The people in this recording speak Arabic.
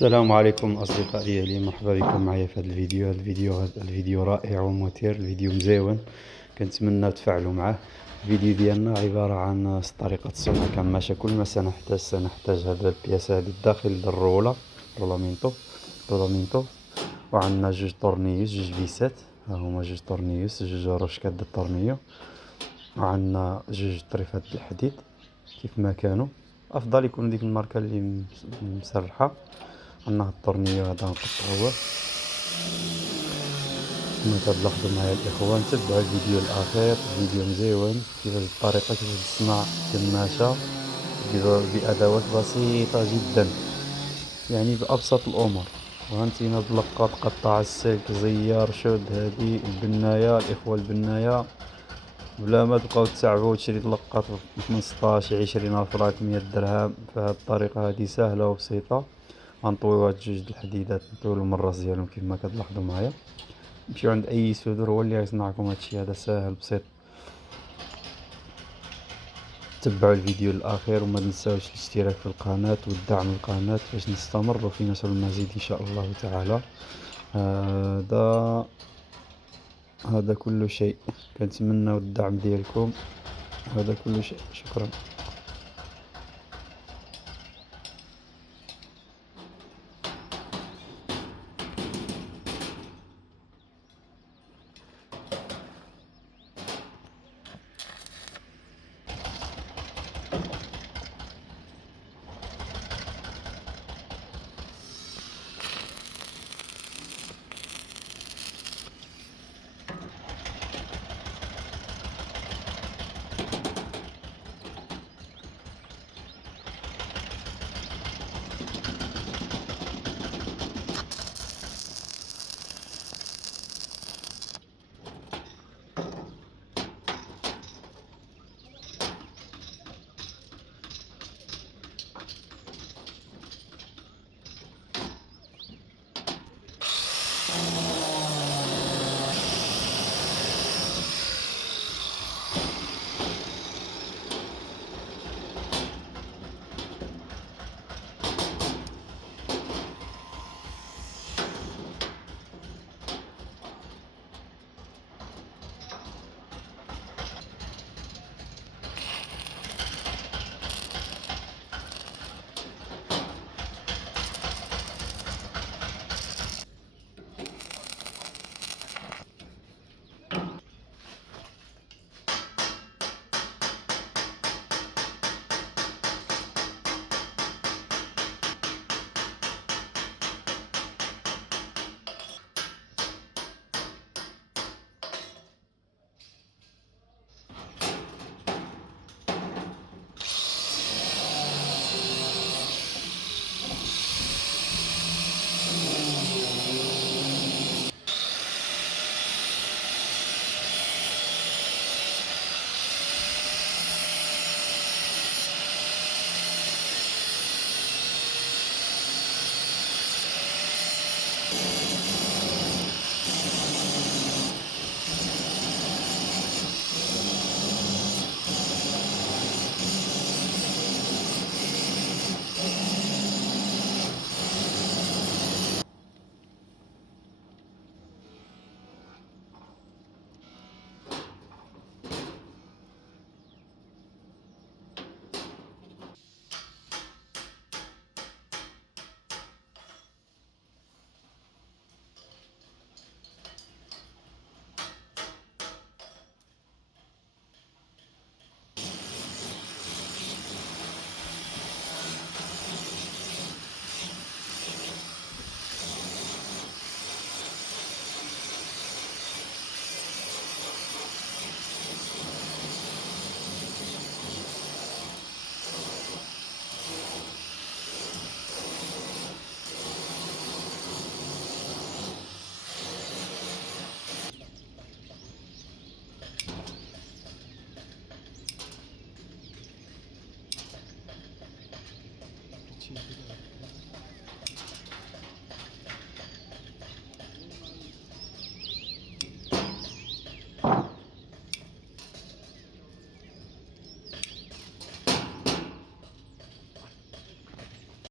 السلام عليكم أصدقائي، لي مرحبا بكم معايا في هذا الفيديو. الفيديو رائع ومثير، الفيديو مزيون، كنتمنى تفاعلوا معه. الفيديو ديالنا عبارة عن طريقة صنع كماشة. كل ما سنحتاج هذا البياسة هذه الداخل الرولة رولامينتو، وعندنا جوج طورنيوس، جوج فيسات، ها هما جوج طورنيوس، جوج روشكات د الطورنيو، وعندنا جوج طريفات الحديد كيف ما كانوا. افضل يكون ديك الماركه اللي مسرحه. عندنا هاد الطورنيو هذا نقطعوه كما كتلاحظوا معايا الاخوان. تبعوا الفيديو الاخير، الفيديو مزيون كيفاش الطريقه كيفاش تصنع كماشه بادوات بسيطه جدا، يعني بابسط الامور. وهانتينا بلقاط، قطع السلك، زيار، شد هذه البنايه الاخوه، البنايه بلا ما تبقاو تسعبوا وتشري لقاط ب 15 20 الف راك 100 درهم. فهاد الطريقه هذه سهله وبسيطه. غنطويو هاد جوج د الحديدات، نطويو من الراس ديالهم كيما كتلاحظوا معايا. نمشيو عند اي سودور هو اللي غيصنع لكم هادشي هذا، ساهل بسيط. تبعوا الفيديو الاخير وما تنساوش الاشتراك في القناه والدعم القناه باش نستمر في نشر المزيد ان شاء الله تعالى. هذا كل شيء، كنتمنى الدعم ديالكم. هذا كل شيء، شكرا.